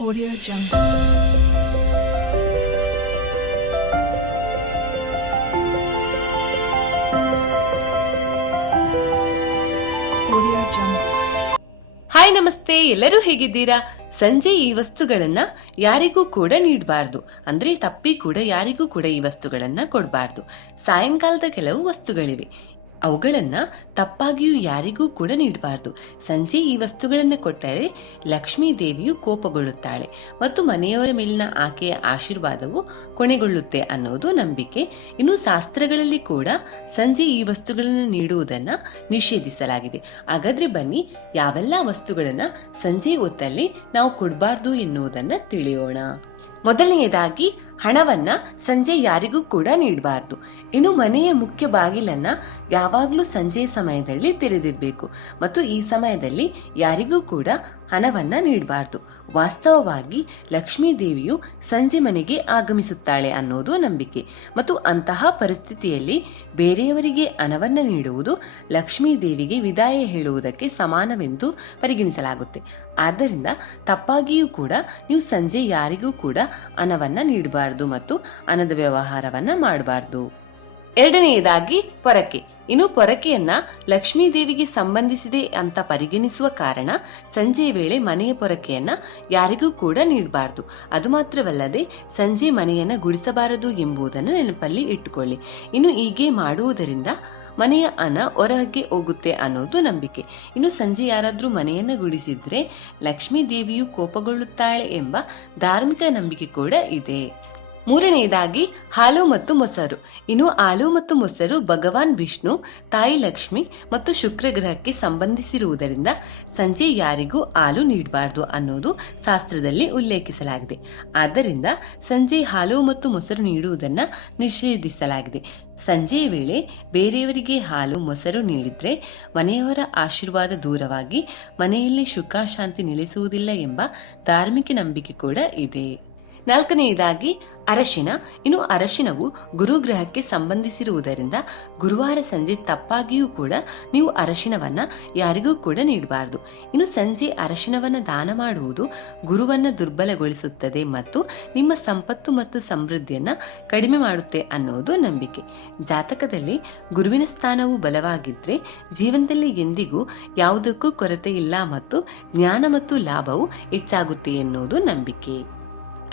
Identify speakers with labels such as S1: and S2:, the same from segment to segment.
S1: Audio Jungle.
S2: Hi ನಮಸ್ತೆ ಎಲ್ಲರೂ ಹೇಗಿದ್ದೀರಾ? ಸಂಜೆ ಈ ವಸ್ತುಗಳನ್ನ ಯಾರಿಗೂ ಕೂಡ ನೀಡಬಾರ್ದು. ಅಂದ್ರೆ ತಪ್ಪಿ ಕೂಡ ಯಾರಿಗೂ ಕೂಡ ಈ ವಸ್ತುಗಳನ್ನ ಕೊಡಬಾರ್ದು. ಸಾಯಂಕಾಲದ ಕೆಲವು ವಸ್ತುಗಳಿವೆ. ಅವುಗಳನ್ನ ತಪ್ಪಾಗಿಯೂ ಯಾರಿಗೂ ಕೂಡ ನೀಡಬಾರ್ದು. ಸಂಜೆ ಈ ವಸ್ತುಗಳನ್ನ ಕೊಟ್ಟರೆ ಲಕ್ಷ್ಮೀ ದೇವಿಯು ಕೋಪಗೊಳ್ಳುತ್ತಾಳೆ ಮತ್ತು ಮನೆಯವರ ಮೇಲಿನ ಆಕೆಯ ಆಶೀರ್ವಾದವು ಕೊನೆಗೊಳ್ಳುತ್ತೆ ಅನ್ನೋದು ನಂಬಿಕೆ. ಇನ್ನು ಶಾಸ್ತ್ರಗಳಲ್ಲಿ ಕೂಡ ಸಂಜೆ ಈ ವಸ್ತುಗಳನ್ನು ನೀಡುವುದನ್ನ ನಿಷೇಧಿಸಲಾಗಿದೆ. ಹಾಗಾದ್ರೆ ಬನ್ನಿ, ಯಾವೆಲ್ಲ ವಸ್ತುಗಳನ್ನು ಸಂಜೆ ಹೊತ್ತಲ್ಲಿ ನಾವು ಕೊಡಬಾರ್ದು ಎನ್ನುವುದನ್ನು ತಿಳಿಯೋಣ. ಮೊದಲನೆಯದಾಗಿ ಹಣವನ್ನ ಸಂಜೆ ಯಾರಿಗೂ ಕೂಡ ನೀಡಬಾರ್ದು. ಇನ್ನು ಮನೆಯ ಮುಖ್ಯ ಬಾಗಿಲನ್ನ ಯಾವಾಗಲೂ ಸಂಜೆ ಸಮಯದಲ್ಲಿ ತೆರೆದಿರಬೇಕು ಮತ್ತು ಈ ಸಮಯದಲ್ಲಿ ಯಾರಿಗೂ ಕೂಡ ಹಣವನ್ನ ನೀಡಬಾರ್ದು. ವಾಸ್ತವವಾಗಿ ಲಕ್ಷ್ಮೀ ದೇವಿಯು ಸಂಜೆ ಮನೆಗೆ ಆಗಮಿಸುತ್ತಾಳೆ ಅನ್ನೋದು ನಂಬಿಕೆ. ಮತ್ತು ಅಂತಹ ಪರಿಸ್ಥಿತಿಯಲ್ಲಿ ಬೇರೆಯವರಿಗೆ ಹಣವನ್ನ ನೀಡುವುದು ಲಕ್ಷ್ಮೀ ದೇವಿಗೆ ವಿದಾಯ ಹೇಳುವುದಕ್ಕೆ ಸಮಾನವೆಂದು ಪರಿಗಣಿಸಲಾಗುತ್ತೆ. ಆದ್ದರಿಂದ ತಪ್ಪಾಗಿಯೂ ಕೂಡ ನೀವು ಸಂಜೆ ಯಾರಿಗೂ ಕೂಡ ಹಣವನ್ನು ನೀಡಬಾರ್ದು ಮತ್ತು ಹಣದ ವ್ಯವಹಾರವನ್ನ ಮಾಡಬಾರ್ದು. ಎರಡನೆಯದಾಗಿ ಪೊರಕೆ. ಇನ್ನು ಪೊರಕೆಯನ್ನ ಲಕ್ಷ್ಮೀ ದೇವಿಗೆ ಸಂಬಂಧಿಸಿದೆ ಅಂತ ಪರಿಗಣಿಸುವ ಕಾರಣ ಸಂಜೆ ವೇಳೆ ಮನೆಯ ಪೊರಕೆಯನ್ನ ಯಾರಿಗೂ ಕೂಡ ನೀಡಬಾರದು. ಅದು ಮಾತ್ರವಲ್ಲದೆ ಸಂಜೆ ಮನೆಯನ್ನ ಗುಡಿಸಬಾರದು ಎಂಬುದನ್ನು ನೆನಪಲ್ಲಿ ಇಟ್ಟುಕೊಳ್ಳಿ. ಇನ್ನು ಹೀಗೆ ಮಾಡುವುದರಿಂದ ಮನೆಯ ಹಣ ಹೊರಗೆ ಹೋಗುತ್ತೆ ಅನ್ನೋದು ನಂಬಿಕೆ. ಇನ್ನು ಸಂಜೆ ಯಾರಾದರೂ ಮನೆಯನ್ನು ಗುಡಿಸಿದ್ರೆ ಲಕ್ಷ್ಮೀ ದೇವಿಯು ಕೋಪಗೊಳ್ಳುತ್ತಾಳೆ ಎಂಬ ಧಾರ್ಮಿಕ ನಂಬಿಕೆ ಕೂಡ ಇದೆ. ಮೂರನೆಯದಾಗಿ ಹಾಲು ಮತ್ತು ಮೊಸರು. ಇನ್ನು ಹಾಲು ಮತ್ತು ಮೊಸರು ಭಗವಾನ್ ವಿಷ್ಣು, ತಾಯಿ ಲಕ್ಷ್ಮಿ ಮತ್ತು ಶುಕ್ರ ಗ್ರಹಕ್ಕೆ ಸಂಬಂಧಿಸಿರುವುದರಿಂದ ಸಂಜೆ ಯಾರಿಗೂ ಹಾಲು ನೀಡಬಾರದು ಅನ್ನೋದು ಶಾಸ್ತ್ರದಲ್ಲಿ ಉಲ್ಲೇಖಿಸಲಾಗಿದೆ. ಆದ್ದರಿಂದ ಸಂಜೆ ಹಾಲು ಮತ್ತು ಮೊಸರು ನೀಡುವುದನ್ನು ನಿಷೇಧಿಸಲಾಗಿದೆ. ಸಂಜೆಯ ವೇಳೆ ಬೇರೆಯವರಿಗೆ ಹಾಲು, ಮೊಸರು ನೀಡಿದರೆ ಮನೆಯವರ ಆಶೀರ್ವಾದ ದೂರವಾಗಿ ಮನೆಯಲ್ಲಿ ಸುಖ, ಶಾಂತಿ ನೆಲೆಸುವುದಿಲ್ಲ ಎಂಬ ಧಾರ್ಮಿಕ ನಂಬಿಕೆ ಕೂಡ ಇದೆ. ನಾಲ್ಕನೆಯದಾಗಿ, ಅರಶಿನ. ಇನ್ನು ಅರಶಿನವು ಗುರುಗ್ರಹಕ್ಕೆ ಸಂಬಂಧಿಸಿರುವುದರಿಂದ ಗುರುವಾರ ಸಂಜೆ ತಪ್ಪಾಗಿಯೂ ಕೂಡ ನೀವು ಅರಶಿನವನ್ನ ಯಾರಿಗೂ ಕೂಡ ನೀಡಬಾರದು. ಇನ್ನು ಸಂಜೆ ಅರಶಿನವನ್ನ ದಾನ ಮಾಡುವುದು ಗುರುವನ್ನ ದುರ್ಬಲಗೊಳಿಸುತ್ತದೆ ಮತ್ತು ನಿಮ್ಮ ಸಂಪತ್ತು ಮತ್ತು ಸಮೃದ್ಧಿಯನ್ನ ಕಡಿಮೆ ಮಾಡುತ್ತೆ ಅನ್ನೋದು ನಂಬಿಕೆ. ಜಾತಕದಲ್ಲಿ ಗುರುವಿನ ಸ್ಥಾನವು ಬಲವಾಗಿದ್ದರೆ ಜೀವನದಲ್ಲಿ ಎಂದಿಗೂ ಯಾವುದಕ್ಕೂ ಕೊರತೆ ಇಲ್ಲ ಮತ್ತು ಜ್ಞಾನ ಮತ್ತು ಲಾಭವು ಹೆಚ್ಚಾಗುತ್ತೆ ಎನ್ನುವುದು ನಂಬಿಕೆ.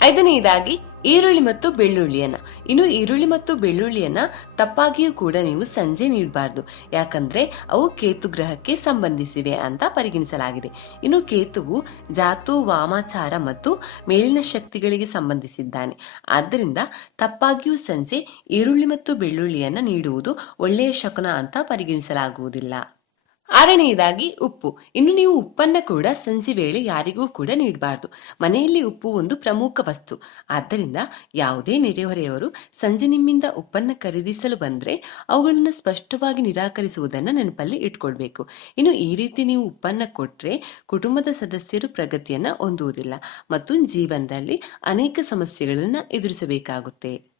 S2: ಐದನೆಯದಾಗಿ ಈರುಳ್ಳಿ ಮತ್ತು ಬೆಳ್ಳುಳ್ಳಿಯನ್ನ. ಇನ್ನು ಈರುಳ್ಳಿ ಮತ್ತು ಬೆಳ್ಳುಳ್ಳಿಯನ್ನ ತಪ್ಪಾಗಿಯೂ ಕೂಡ ನೀವು ಸಂಜೆ ನೀಡಬಾರ್ದು. ಯಾಕಂದ್ರೆ ಅವು ಕೇತು ಗ್ರಹಕ್ಕೆ ಸಂಬಂಧಿಸಿವೆ ಅಂತ ಪರಿಗಣಿಸಲಾಗಿದೆ. ಇನ್ನು ಕೇತುವು ಜಾತು, ವಾಮಾಚಾರ ಮತ್ತು ಮೇಲಿನ ಶಕ್ತಿಗಳಿಗೆ ಸಂಬಂಧಿಸಿದ್ದಾನೆ. ಆದ್ದರಿಂದ ತಪ್ಪಾಗಿಯೂ ಸಂಜೆ ಈರುಳ್ಳಿ ಮತ್ತು ಬೆಳ್ಳುಳ್ಳಿಯನ್ನ ನೀಡುವುದು ಒಳ್ಳೆಯ ಶಕುನ ಅಂತ ಪರಿಗಣಿಸಲಾಗುವುದಿಲ್ಲ. ಆರನೆಯದಾಗಿ ಉಪ್ಪು. ಇನ್ನು ನೀವು ಉಪ್ಪನ್ನ ಕೂಡ ಸಂಜೆ ವೇಳೆ ಯಾರಿಗೂ ಕೂಡ ನೀಡಬಾರ್ದು. ಮನೆಯಲ್ಲಿ ಉಪ್ಪು ಒಂದು ಪ್ರಮುಖ ವಸ್ತು. ಆದ್ದರಿಂದ ಯಾವುದೇ ನೆರೆಹೊರೆಯವರು ಸಂಜೆ ನಿಮ್ಮಿಂದ ಉಪ್ಪನ್ನ ಖರೀದಿಸಲು ಬಂದ್ರೆ ಅವುಗಳನ್ನು ಸ್ಪಷ್ಟವಾಗಿ ನಿರಾಕರಿಸುವುದನ್ನು ನೆನಪಲ್ಲಿ ಇಟ್ಕೊಳ್ಬೇಕು. ಇನ್ನು ಈ ರೀತಿ ನೀವು ಉಪ್ಪನ್ನ ಕೊಟ್ರೆ ಕುಟುಂಬದ ಸದಸ್ಯರು ಪ್ರಗತಿಯನ್ನ ಹೊಂದುವುದಿಲ್ಲ ಮತ್ತು ಜೀವನದಲ್ಲಿ ಅನೇಕ ಸಮಸ್ಯೆಗಳನ್ನ ಎದುರಿಸಬೇಕಾಗುತ್ತೆ.